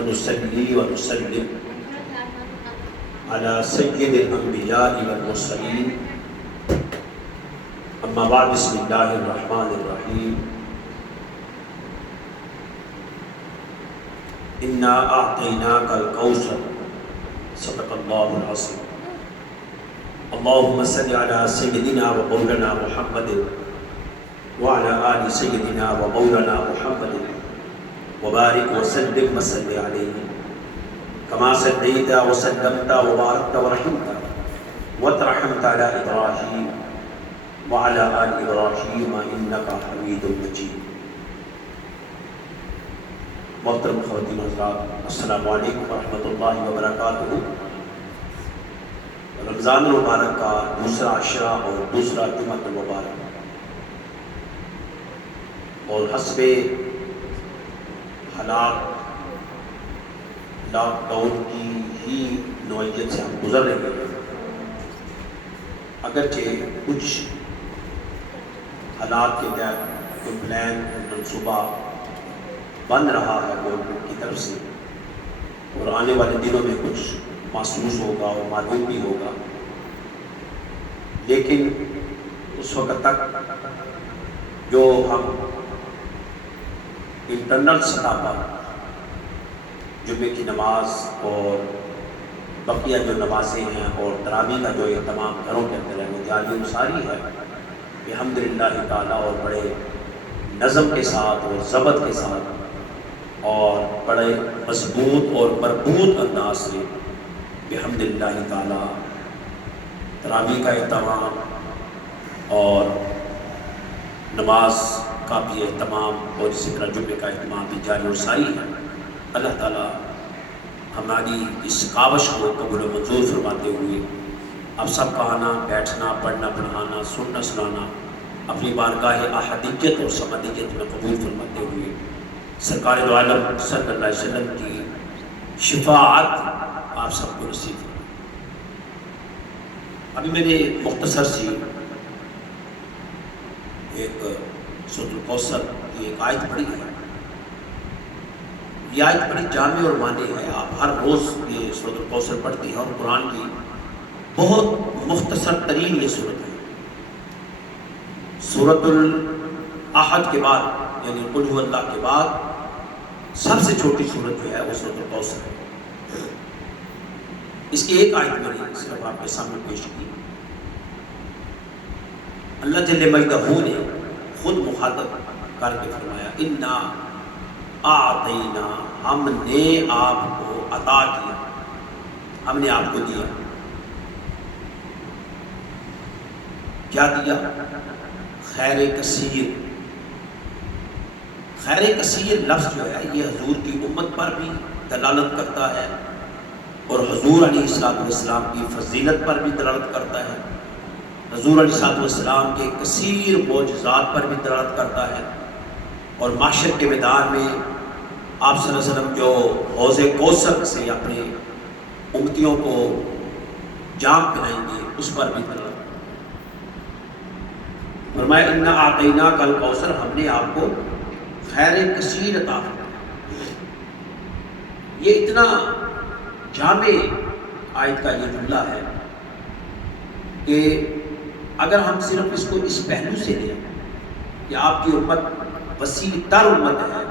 ونصلي ونسلم على سيد الأنبياء والمرسلين أما بعد بسم الله الرحمن الرحيم إنا أعطيناك الكوثر صدق الله العظيم اللهم صل على سيدنا ومولانا محمد وعلى آل سيدنا ومولانا محمد وبارك وسلم وصل عليه كما صليت وسلمت وباركت ورحمت وترحمت على إبراهيم وعلى آل إبراهيم إنك حميد مجيد. محترم خواتین و حضرات، السلام علیکم ورحمۃ اللہ وبرکاتہ. رمضان المبارک کا دوسرا عشرہ اور دوسرا جمعہ المبارک اور حسب حالات لاک ڈاؤن کی ہی نوعیت سے ہم گزر رہے ہیں. اگرچہ کچھ حالات کے تحت کوئی پلان منصوبہ بن رہا ہے گورنمنٹ کی طرف سے اور آنے والے دنوں میں کچھ محسوس ہوگا اور معلوم بھی ہوگا، لیکن اس وقت تک جو ہم انٹرنل سطح پر جمعے کی نماز اور بقیہ جو نمازیں ہیں اور تراویح کا جو اہتمام گھروں کے اندر ہے وہ جاری و ساری ہے الحمدللہ تعالیٰ، اور بڑے نظم کے ساتھ اور ضبط کے ساتھ اور بڑے مضبوط اور مربوط انداز سے الحمدللہ تعالیٰ تراویح کا اہتمام اور نماز کا بھی اہتمام اور اسی طرح جمعے کا اہتمام بھی جاری و ساری ہے. اللہ تعالیٰ ہماری اس کاوش کو قبول و منظور فرماتے ہوئے اب سب کا آنا، بیٹھنا، پڑھنا، پڑھانا، سننا، سنانا اپنی بارگاہ احدیت اور سمدیت میں قبول فرماتے ہوئے سرکار دو عالم صلی اللہ علیہ وسلم کی شفاعت آپ سب کو نصیب فرمائے. ابھی میں نے مختصر سی ایک سورۃ الکوثر کی ایک آیت پڑھی ہے. یہ آیت بڑی جامع اور معنی ہے. آپ ہر روز یہ سورۃ الکوثر پڑھتے ہیں اور قرآن کی بہت مختصر ترین یہ سورت ہے. سورۃ الاحد کے بعد یعنی قل هو اللہ کے بعد سب سے چھوٹی سورت جو ہے وہ سورۃ الکوثر ہے. اس کی ایک آیت میں نے صرف آپ کے سامنے پیش کی. اللہ جل مجدہ نے خود مخاطب کر کے فرمایا انا اعطینا، ہم نے آپ کو عطا کیا، ہم نے آپ کو دیا. کیا دیا؟ خیر کثیر. خیر کثیر لفظ جو ہے یہ حضور کی امت پر بھی دلالت کرتا ہے اور حضور علیہ السلام کی فضیلت پر بھی دلالت کرتا ہے. حضور علیہ السلام کے کثیر معجزات پر بھی دلالت کرتا ہے. اور معاشر کے میدان میں آپ صلی اللہ علیہ وسلم جو حوض کوثر سے اپنے امتیوں کو جام پہنائیں گے اس پر بھی دلالت. فرمایا انا اعطیناک الکوثر، ہم نے آپ کو خیر کثیر عطا کیا. یہ اتنا جامع آیت کا یہ جملہ ہے کہ اگر ہم صرف اس کو اس پہلو سے لیں کہ آپ کی امت وسیع تر امت ہے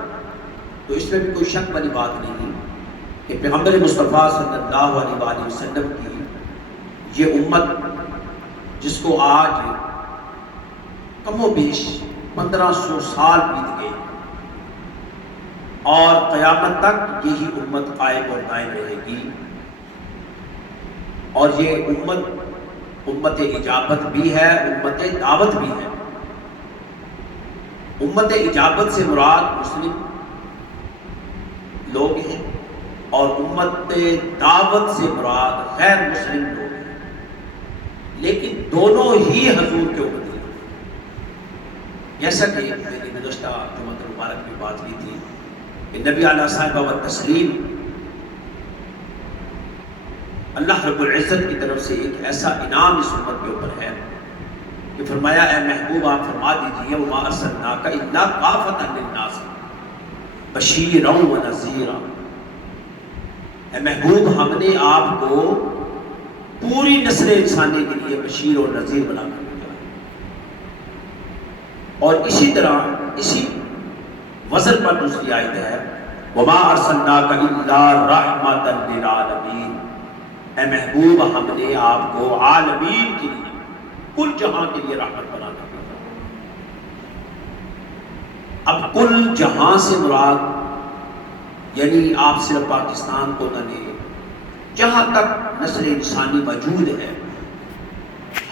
تو اس میں بھی کوئی شک والی بات نہیں کہ پیغمبر مصطفیٰ صلی اللہ علیہ وآلہ وسلم کی یہ امت جس کو آج کم و بیش 1500 سال بیت گئے اور قیامت تک یہی امت قائم اور دائم رہے گی. اور یہ امت اجابت بھی ہے، امت دعوت بھی ہے. امت اجابت سے مراد مسلم لوگ ہیں اور امت دعوت سے مراد غیر مسلم لوگ ہیں، لیکن دونوں ہی حضور کے امتی ہیں. جیسا کہ میں نے گزشتہ جمعہ مبارک میں بات کی تھی کہ نبی علیہ صاحبہ و تسلیم اللہ رب العزت کی طرف سے ایک ایسا انعام اس امت کے اوپر ہے کہ فرمایا اے محبوب آپ فرما دیجئے وما ارسلناک الا کافۃ للناس بشیرا و نذیرا. اے محبوب ہم نے آپ کو پوری نسل انسانی کے لیے بشیر اور نذیر بنا کر بھیجا، اور اسی طرح اسی وزن پر دوسری آیت ہے وما ارسلناک الا رحمۃ للعالمین، اے محبوب ہم نے آپ کو عالمین کے لیے، کل جہاں کے لیے رحمت بنا کر بھیجا۔ اب کل جہاں سے مراد یعنی آپ صرف پاکستان کو نہ لیں، جہاں تک نسل انسانی موجود ہے،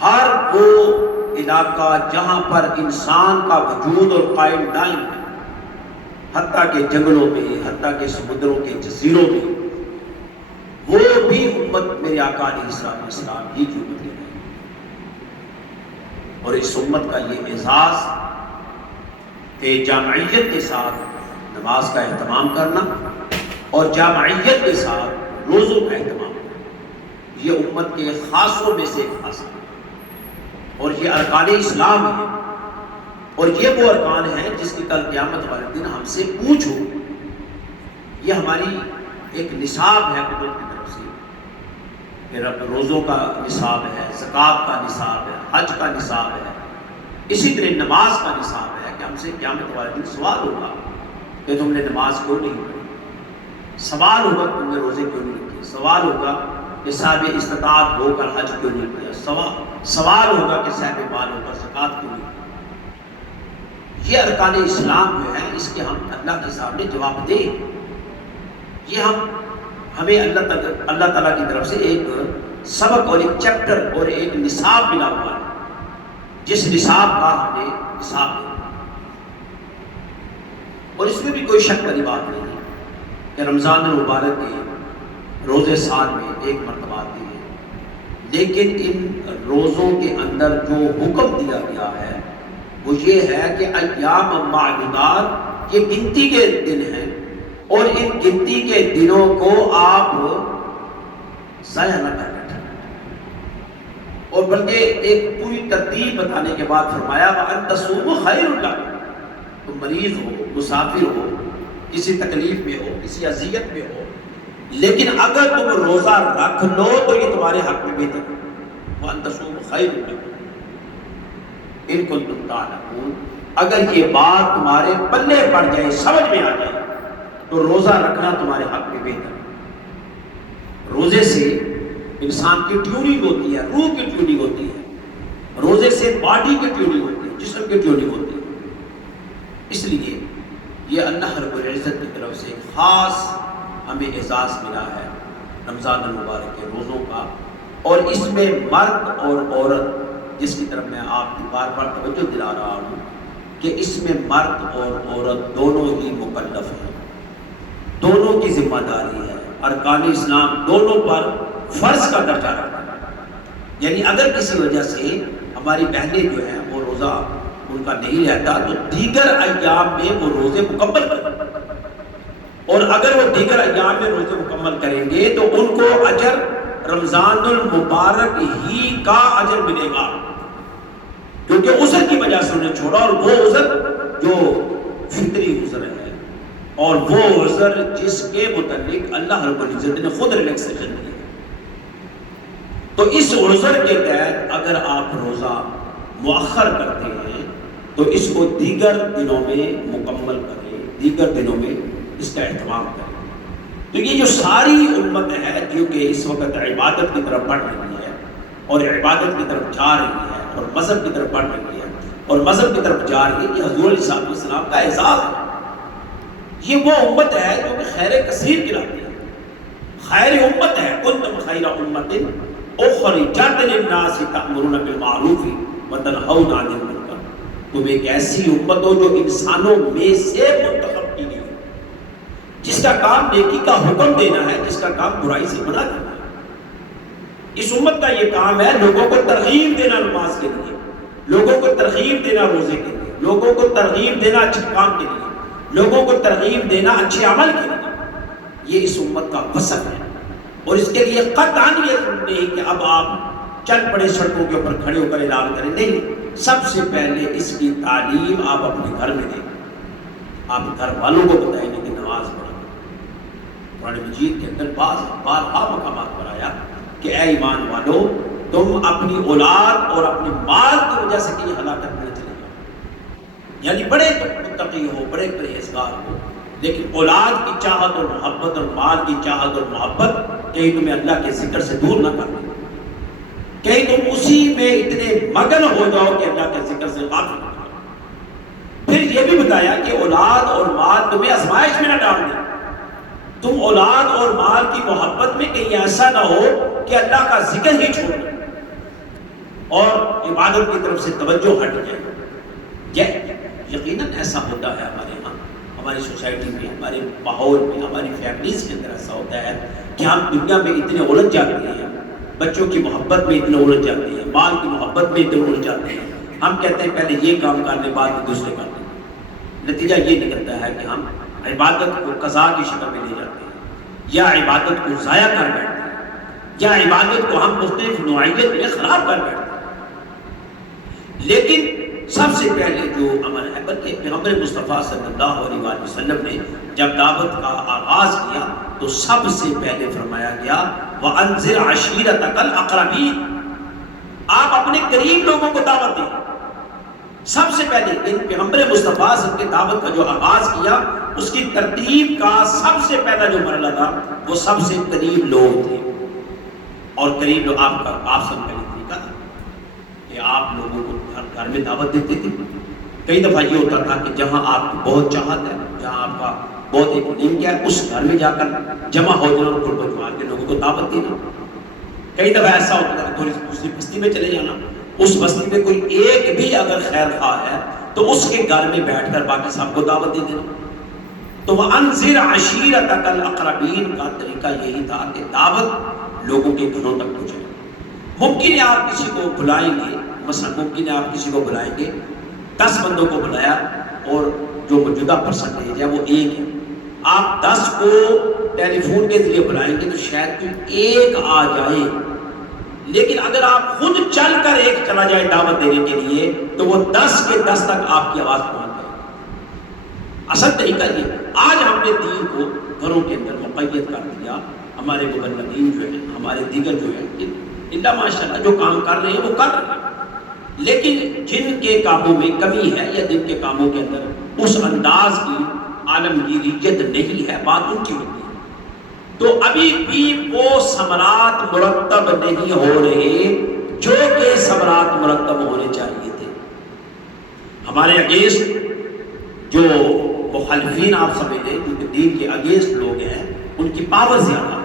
ہر وہ علاقہ جہاں پر انسان کا وجود اور قائم دائم ہے، حتیٰ کہ جنگلوں میں، حتیٰ کہ سمندروں کے جزیروں میں، وہ بھی امت میرے آقا علیہ السلام ہی کی امت ہے۔ اور اس امت کا یہ اعزاز کہ جامعیت کے ساتھ نماز کا اہتمام کرنا اور جامعیت کے ساتھ روزوں کا اہتمام کرنا، یہ امت کے خاصوں میں سے خاص ہے، اور یہ ارکان اسلام ہے، اور یہ وہ ارکان ہیں جس کی کل قیامت والے دن ہم سے پوچھ ہو۔ یہ ہماری ایک نصاب ہے قدرت کی طرف سے، کہ روزوں کا نصاب ہے، زکوٰۃ کا نصاب ہے، حج کا نصاب ہے، اسی طرح نماز کا نصاب ہے کہ ہم سے قیامت والے دن سوال ہوگا کہ تم نے نماز کیوں نہیں پڑھی، سوال ہوگا تم نے روزے کیوں نہیں رکھے، سوال ہوگا کہ صاحب استطاعت ہو کر حج کیوں نہیں کیا، سوال ہوگا کہ صاحب مال ہو کر زکوٰۃ کیوں نہیں کی۔ یہ ارکان اسلام جو ہے اس کے ہم اللہ کے سامنے جواب دیں، یہ ہمیں اللہ تعالیٰ کی طرف سے ایک سبق اور ایک چیپٹر اور ایک نصاب ملا ہوا ہے، جس نصاب کا ہم نے حساب دیا، اور اس میں بھی کوئی شک والی بات نہیں ہے کہ رمضان المبارک کے روزے سال میں ایک مرتبہ آتے ہیں، لیکن ان روزوں کے اندر جو حکم دیا گیا ہے وہ یہ ہے کہ ایام معدودات، یہ گنتی کے دن ہیں، اور ان گنتی کے دنوں کو آپ ضائع نہ کر بیٹھیں، اور بلکہ ایک پوری ترتیب بتانے کے بعد فرمایا وَأَن تَصُومُوا خَيْرٌ لَكُمْ، تم مریض ہو، مسافر ہو، کسی تکلیف میں ہو، کسی اذیت میں ہو، لیکن اگر تم روزہ رکھ لو تو یہ تمہارے حق میں بہتر ہے۔ وَأَن تَصُومُوا خَيْرٌ لَكُمْ إِن كُنتُمْ تَعْلَمُونَ، اگر یہ بات تمہارے پلے پڑ جائے، سمجھ میں آ جائے، تو روزہ رکھنا تمہارے حق میں بہتر ہے۔ روزے سے انسان کی ٹیوننگ ہوتی ہے، روح کی ٹیوننگ ہوتی ہے، روزے سے باڈی کی ٹیوننگ ہوتی ہے، جسم کی ٹیوننگ ہوتی ہے۔ اس لیے یہ اللہ رب العزت کی طرف سے خاص ہمیں اعزاز ملا ہے رمضان المبارک کے روزوں کا، اور اس میں مرد اور عورت، جس کی طرف میں آپ کی بار بار توجہ دلا رہا ہوں کہ اس میں مرد اور عورت دونوں ہی مکلف ہیں، دونوں کی ذمہ داری ہے، ارکان اسلام دونوں پر فرض کا درجہ رکھتا ہے۔ یعنی اگر کسی وجہ سے ہماری بہنیں جو ہیں وہ روزہ ان کا نہیں رہتا تو دیگر ایام میں وہ روزے مکمل کریں، اور اگر وہ دیگر ایام میں روزے مکمل کریں گے تو ان کو اجر رمضان المبارک ہی کا اجر ملے گا، کیونکہ عذر کی وجہ سے انہیں چھوڑا، اور وہ عذر جو فطری عذر ہے، اور وہ عذر جس کے متعلق اللہ رب العزت نے خود ریلیکسیشن دی ہے۔ تو اس عذر کے تحت اگر آپ روزہ مؤخر کرتے ہیں تو اس کو دیگر دنوں میں مکمل کریں، دیگر دنوں میں اس کا اہتمام کریں۔ تو یہ جو ساری امت ہے جو کہ اس وقت عبادت کی طرف بڑھ رہی ہے، اور عبادت کی طرف جا رہی ہے، اور مذہب کی طرف بڑھ رہی ہے، اور مذہب کی طرف جا رہی ہے، یہ حضور علیہ السلام کا اعزاز ہے۔ یہ وہ امت ہے جو کہ خیر کثیر کراتی ہے، خیر امت ہے، کنتم خیر امت اخرجت للناس تأمرون بالمعروف وتنہون عن المنکر، تم ایک ایسی امت ہو جو انسانوں میں سے منتخب کی گئی، جس کا کام نیکی کا حکم دینا ہے، جس کا کام برائی سے منع کرنا ہے۔ اس امت کا یہ کام ہے لوگوں کو ترغیب دینا نماز کے لیے، لوگوں کو ترغیب دینا روزے کے لیے، لوگوں کو ترغیب دینا اچھے کام کے لیے، لوگوں کو ترغیب دینا اچھے عمل کے لیے۔ یہ اس امت کا وصف ہے، اور اس کے لیے قطعاً یہ نہیں کہ اب آپ چل پڑے سڑکوں کے اوپر کھڑے ہو کر اعلان کریں، نہیں، سب سے پہلے اس کی تعلیم آپ اپنے گھر میں دیں، آپ گھر والوں کو بتائیں گے کہ نماز پڑھو، قرآن مجید کے اندر بارہا مقامات پر آیا کہ اے ایمان والو تم اپنی اولاد اور اپنے مال کی وجہ سے کہیں ہلاکت میں نہ چلے جاؤ، یعنی بڑے متقی ہو، بڑے پرہیزگار ہو، لیکن اولاد کی چاہت اور محبت اور مال کی چاہت اور محبت کہیں تمہیں اللہ کے ذکر سے دور نہ کر دے، کہیں تم اسی میں اتنے مگن ہو جاؤ کہ اللہ کے ذکر سے غافل ہو جاؤ۔ پھر یہ بھی بتایا کہ اولاد اور مال تمہیں آزمائش میں نہ ڈال دے، تم اولاد اور مال کی محبت میں کہیں ایسا نہ ہو کہ اللہ کا ذکر ہی چھوڑ دو اور عبادت کی طرف سے توجہ ہٹ جائے۔ یہ یقیناً ایسا ہوتا ہے ہمارے یہاں، ہماری سوسائٹی میں، ہمارے ماحول میں، ہماری فیملیز کے اندر ایسا ہوتا ہے کہ ہم دنیا میں اتنے الجھ جاتے ہیں، بچوں کی محبت میں اتنے الجھ جاتے ہیں، مال کی محبت میں اتنے الجھ جاتے ہیں، ہم کہتے ہیں پہلے یہ کام کر لیں بعد میں دوسرے کر لیں۔ نتیجہ یہ نکلتا ہے کہ ہم عبادت کو قضا کی شکل میں لے جاتے ہیں، یا عبادت کو ضائع کر بیٹھتے ہیں، یا عبادت کو ہم مختلف نوعیت میں خراب کر بیٹھتے ہیں۔ لیکن سب سے پہلے جو عمل ہے، بلکہ پیغمبر مصطفیٰ صلی اللہ علیہ وآلہ وسلم نے جب دعوت کا آغاز کیا تو سب سے پہلے فرمایا گیا وَأَنذِرْ عَشِيرَتَكَ الْأَقْرَبِينَ، آپ اپنے قریب لوگوں کو دعوت دیں۔ سب سے پہلے پیغمبر مصطفیٰ صلی اللہ علیہ وسلم کی دعوت کا جو آغاز کیا، اس کی ترتیب کا سب سے پہلا جو مرحلہ تھا وہ سب سے قریب لوگ تھے، اور قریب لوگ آپ سب کا طریقہ تھا کہ آپ لوگوں کو گھر میں دعوت دیتے تھے۔ کئی دفعہ یہ ہوتا تھا کہ جہاں آپ کی بہت چاہت ہے، جہاں آپ کا بہت ایک لنک ہے، اس گھر میں جا کر جمع ہو جانا اور قرب جوار کے لوگوں کو دعوت دینا۔ کئی دفعہ ایسا ہوتا تھا تھوڑی دوسری بستی میں چلے جانا، اس بستی میں کوئی ایک بھی اگر خیر خواہ ہے تو اس کے گھر میں بیٹھ کر باقی سب کو دعوت دے دینا۔ تو وَأَنذِرْ عَشِيرَتَكَ الْأَقْرَبِينَ کا طریقہ یہی تھا کہ دعوت لوگوں کے گھروں تک پہنچے۔ ممکن ہے آپ کسی کو بلائیں گے، مثلا ممکن ہے آپ کسی کو بلائیں گے، 10 بندوں کو بلایا اور جو موجودہ پرسنٹیج ہے وہ 1 ہے، آپ 10 کو ٹیلی فون کے ذریعے بلائیں گے تو شاید کوئی 1 آ جائے، لیکن اگر آپ خود چل کر 1 چلا جائے دعوت دینے کے لیے تو وہ 10 کے 10 تک آپ کی آواز پہنچ جائے۔ اصل طریقہ یہ، آج ہم نے دین کو گھروں کے اندر مقید کر دیا، ہمارے مبلغین جو ہیں، ہمارے دیگر جو ہیں، اللہ ماشاءاللہ جو کام کر رہے ہیں وہ کر رہے ہیں، لیکن جن کے کاموں میں کمی ہے یا جن کے کاموں کے اندر اس انداز کی عالمگیریت نہیں ہے، بات ان کی ہوتی ہے، تو ابھی بھی وہ ثمرات مرتب نہیں ہو رہے جو کہ ثمرات مرتب ہونے چاہیے تھے۔ ہمارے اگینسٹ جو مخالفین آپ سمجھ لیں، جو دین کے اگینسٹ لوگ ہیں، ان کی پاور زیادہ ہے،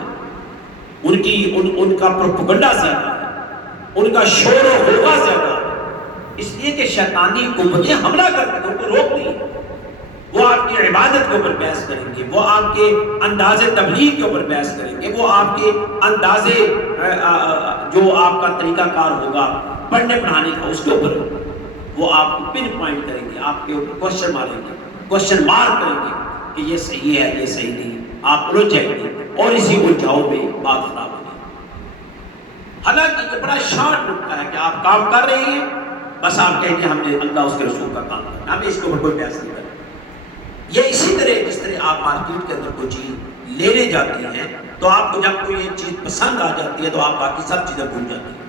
ان کا پروپیگنڈا زیادہ ہے، ان کا شور و غوغا زیادہ ہے، اس لیے کہ شیطانی قوتیں حملہ کرتے ہیں، ان کو روکتی ہیں۔ وہ آپ کی عبادت کے اوپر بحث کریں گے، وہ آپ کے انداز تبلیغ کے اوپر بحث کریں گے، وہ آپ کے انداز جو آپ کا طریقہ کار ہوگا پڑھنے پڑھانے کا، اس کے اوپر وہ آپ کو پن پوائنٹ کریں گے، آپ کے اوپر کوشچن ماریں گے، کوشچن مارک کریں گے کہ یہ صحیح ہے، یہ صحیح نہیں، آپ الجھ جائیں گے اور اسی الجھاؤ میں بات خراب ہوگی۔ حالانکہ یہ بڑا شارٹ نکتہ ہے کہ آپ کام کر رہے ہیں، بس آپ کہیں گے ہم نے اللہ اس کے رسول کا کام کرنا، ہمیں اس کے اوپر کوئی بحث نہیں کرنا۔ یہ اسی طرح جس طرح آپ مارکیٹ کے اندر کوئی چیز لینے جاتی ہیں تو آپ کو جب کوئی ایک چیز پسند آ جاتی ہے تو آپ باقی سب چیزیں بھول جاتی ہیں،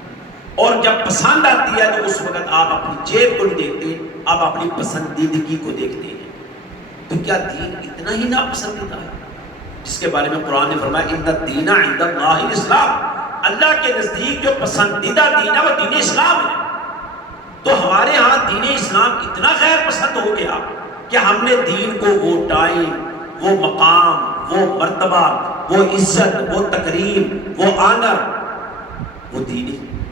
اور جب پسند آتی ہے تو اس وقت آپ اپنی جیب کو نہیں دیکھتے، آپ اپنی پسندیدگی کو دیکھتے ہیں۔ تو کیا دین اتنا ہی ناپسندیدہ ہے جس کے بارے میں قرآن نے فرمایا ان الدین عند اللہ الاسلام، اللہ کے نزدیک جو پسندیدہ دین ہے وہ دین اسلام ہے۔ تو ہمارے ہاں دین اسلام اتنا غیر پسند ہو گیا کہ ہم نے دین کو وہ ٹائم، وہ مقام، وہ مرتبہ، وہ عزت، وہ تکریم، وہ آنر، وہ دین ہے،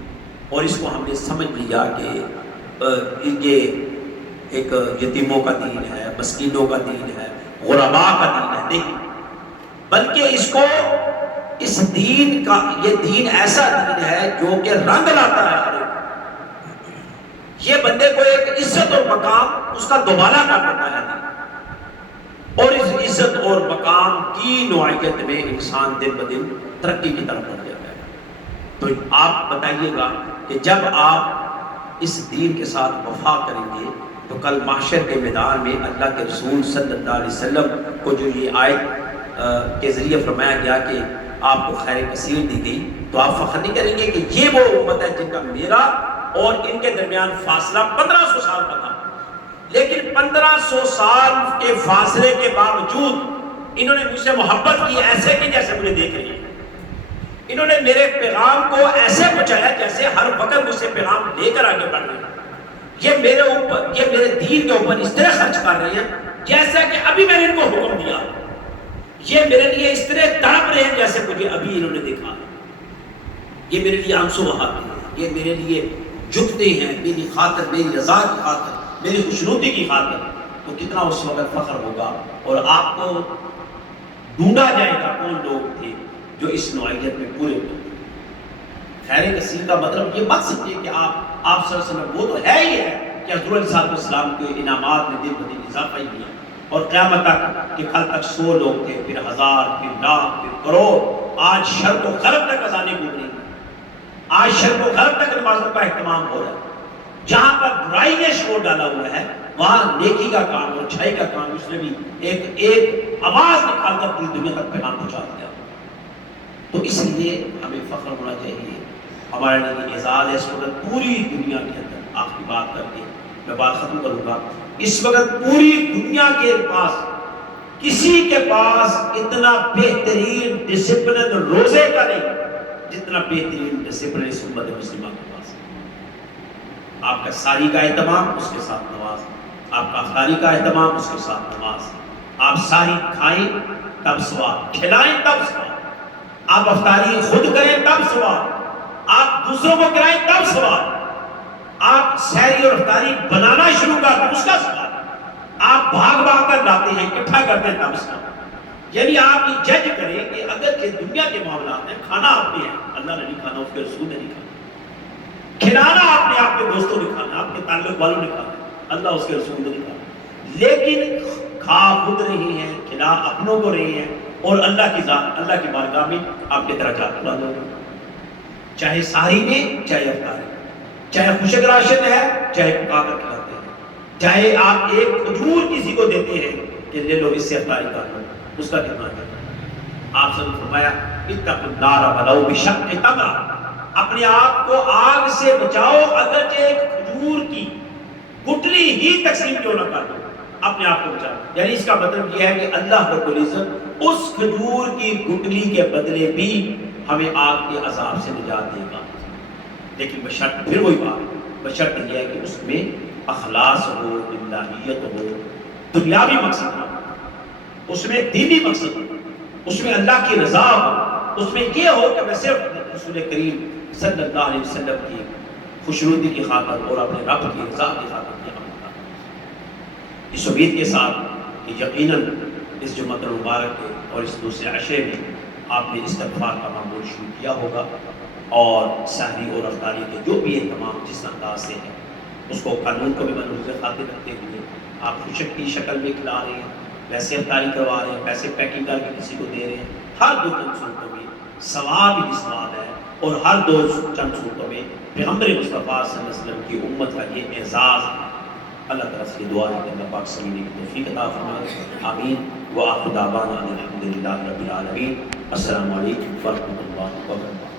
اور اس کو ہم نے سمجھ لیا کہ یہ ایک یتیموں کا دین ہے، مسکینوں کا دین ہے، غرباء کا دین ہے۔ نہیں، بلکہ اس کو، اس دین کا، یہ دین ایسا دین ہے جو کہ رنگ لاتا ہے ہر ایک، یہ بندے کو ایک عزت اور مقام اس کا دوبارہ کر دیتا ہے، اور اس عزت اور مقام کی نوعیت میں انسان دن بدن ترقی کی طرف بڑھ جاتا ہے۔ تو آپ بتائیے گا کہ جب آپ اس دین کے ساتھ وفا کریں گے تو کل محشر کے میدان میں اللہ کے رسول صلی اللہ علیہ وسلم کو جو یہ آیت کے ذریعے فرمایا گیا کہ آپ کو خیر کثیر دی گئی، تو آپ فخر نہیں کریں گے کہ یہ وہ امت ہے جن کا میرا اور ان کے درمیان فاصلہ 1500 سال کا تھا، لیکن 1500 سال کے فاصلے کے باوجود انہوں نے مجھ سے محبت کی ایسے کہ جیسے مجھے دیکھ رہی ہے، انہوں نے میرے پیغام کو ایسے پہنچایا جیسے ہر وقت مجھ سے پیغام لے کر آگے بڑھ رہے ہیں، یہ میرے اوپر، یہ میرے دین کے اوپر اس طرح خرچ کر رہے ہیں جیسا کہ ابھی میں نے ان کو حکم دیا، یہ میرے لیے اس طرح تڑپ رہے ہیں جیسے مجھے ابھی انہوں نے دیکھا، یہ میرے لیے آنسو بہاتے ہیں، یہ میرے لیے جھکتے ہیں میری خاطر، میری رضا کی خاطر، میری خوشنودی کی خاطر، تو کتنا اس وقت فخر ہوگا، اور آپ کو ڈھونڈا جائے گا کون لوگ تھے جو اس نوعیت میں پورے ہوئے۔ خیر کثیر کا مطلب یہ مت سمجھے کہ آپ صلی اللہ علیہ وسلم، وہ تو ہے ہی ہے کہ حضور علیہ السلام کے انعامات میں دن بدن اضافہ ہی ہے، اور قیامت تک کہ کل تک 100 لوگ تھے، پھر 1000، پھر لاکھ، پھر کروڑ، آج شرق و غرب تک اذانیں گونج رہی ہیں، آج شرق و غرب تک نمازوں کا اہتمام ہو رہا ہے، جہاں پر برائی نے شور ڈالا ہوا ہے وہاں نیکی کا کام اور اچھائی کا کام، اس نے بھی ایک آواز نکال کر پوری دنیا تک پیغام پہنچا دیا۔ تو اس لیے ہمیں فخر ہونا چاہیے، ہمارے لیے اعزاز ہے اس وقت پوری دنیا کے اندر۔ آخری بات کر کے میں بات ختم کروں گا، اس وقت پوری دنیا کے پاس کسی کے پاس اتنا بہترین ڈسپلن روزے کا نہیں جتنا بہترین ڈسپلن اس امت مسلمہ کے پاس۔ آپ کا ساری کا اہتمام، اس کے ساتھ نماز، آپ کا افطاری کا اہتمام، اس کے ساتھ نماز، آپ ساری کھائیں تب ثواب، کھلائیں تب ثواب، آپ افطاری خود کریں تب ثواب، آپ دوسروں کو کرائیں تب ثواب، آپ سحری اور افطاری بنانا شروع کر دیں اس کا ثواب، آپ بھاگ بھاگ کر لاتے ہیں اکٹھا کرتے ہیں تب ثواب۔ یعنی آپ یہ جج کریں کہ اگر کہ دنیا کے معاملات میں کھانا آپ نے ہے، اللہ نے نہیں کھانا، اس کے رسول نے نہیں کھانا، کھلانا آپ نے، آپ کے دوستوں نے کھانا، آپ کے تعلق والوں نے کھانا، اللہ اس کے رسول نے نہیں کھانا، لیکن کھا خود رہی ہیں، کھلا اپنوں کو رہی ہیں، اور اللہ کی ذات، اللہ کی بارگاہ میں آپ کے درجات بلند ہوں، چاہے سحری میں، چاہے افطاری، چاہے خشک راشن ہے، چاہے پکا کر کھلاتے ہیں، چاہے آپ ایک کھجور کسی کو دیتے ہیں کہ لے لو اس سے افطاری کر لو، اس کا کتنا کرنا۔ آپ سے فرمایا اتقوا النار ولو بشق تمرہ، اپنے آپ کو آگ سے بچاؤ اگرچہ ایک کھجور کی گٹلی ہی تقسیم کیوں نہ کر دو، اپنے آپ کو بچاؤ۔ یعنی اس کا مطلب یہ ہے کہ اللہ رب العزت اس کھجور کی گٹلی کے بدلے بھی ہمیں آگ کے عذاب سے نجات دے گا، لیکن بشرط، پھر وہی بات، بشرط یہ ہے کہ اس میں اخلاص ہو، الہیت ہو، دنیاوی مقصد ہو، اس میں دینی مقصد ہو، اس میں اللہ کی رضا ہو، اس میں یہ ہو کہ میں صرف رسول کریم صلی اللہ علیہ وسلم کی خوشنودی کی خاطر اور اپنے رب کی رضا کی خاطر یہ عمل کرتا ہوں۔ اس امید کے ساتھ کہ یقیناً اس جمعۃ المبارک کے اور اس دوسرے عشرے میں آپ نے استغفار کا معمول شروع کیا ہوگا، اور سحری اور افطاری کے جو بھی اہتمام جس انداز سے ہے اس کو قانون کو بھی ملحوظ خاطر رکھتے ہوئے آپ خوشک کی شکل میں کھلا رہے ہیں، ویسے افطاری کروا رہے ہیں، ویسے پیکنگ کر کے کسی کو دے رہے ہیں، ہر دو چند صورتوں میں ثواب ہی ثواب ہے، اور ہر دو چند صورتوں میں پیغمبر مصطفیٰ صلی اللہ علیہ وسلم کی امت کا یہ اعزاز۔ اللہ تعالیٰ سے دعا ہے کہ اللہ پاک سمجھنے کی توفیق عطا فرمائے، آمین۔ وآخر دعوانا ان الحمد للہ رب العالمین۔ السلام علیکم ورحمۃ اللہ وبرکاتہ۔